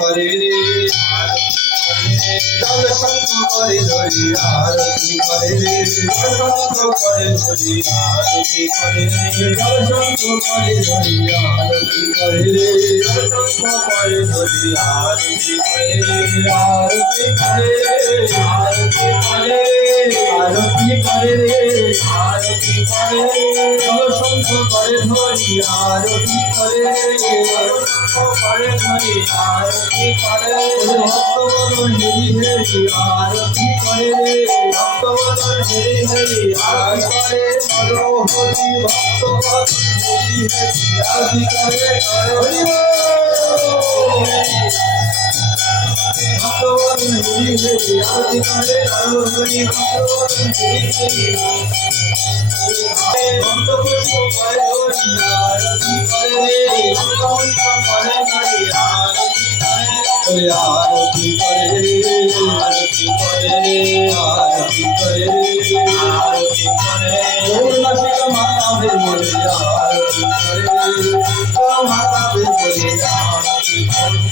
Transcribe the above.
করে রে জল শঙ্খ করে ধরি আরতি করে রে জল শঙ্খ করে ধরি আরতি করে রে জল শঙ্খ করে ধরি আরতি করে রে জল শঙ্খ করে ধরি আরতি করে রে আরতি করে আরতি করে আরতি করে রে আরতি করে জল শঙ্খ করে ধরি আরতি করে জল শঙ্খ করে ধরি আরতি করে ভক্তবদন হরি হরি আরতি করে রে ভক্তবদন হরি হরি আরতি করে সর্বপতি ভক্তবদন হরি হরি আরতি করে হরি ভক্তবদন হরি হরি আরতি করে সর্বপতি ভক্তবদন হরি হরি ভক্তপুষ্প করে ধরি আরতি করে রে ভক্তপুষ্প করে ধরি আরতি করে आरती करे आरती करे आरती करे आरती करे पूर्णशिव माता भी बोले आरती करे माता भी बोले आरती करे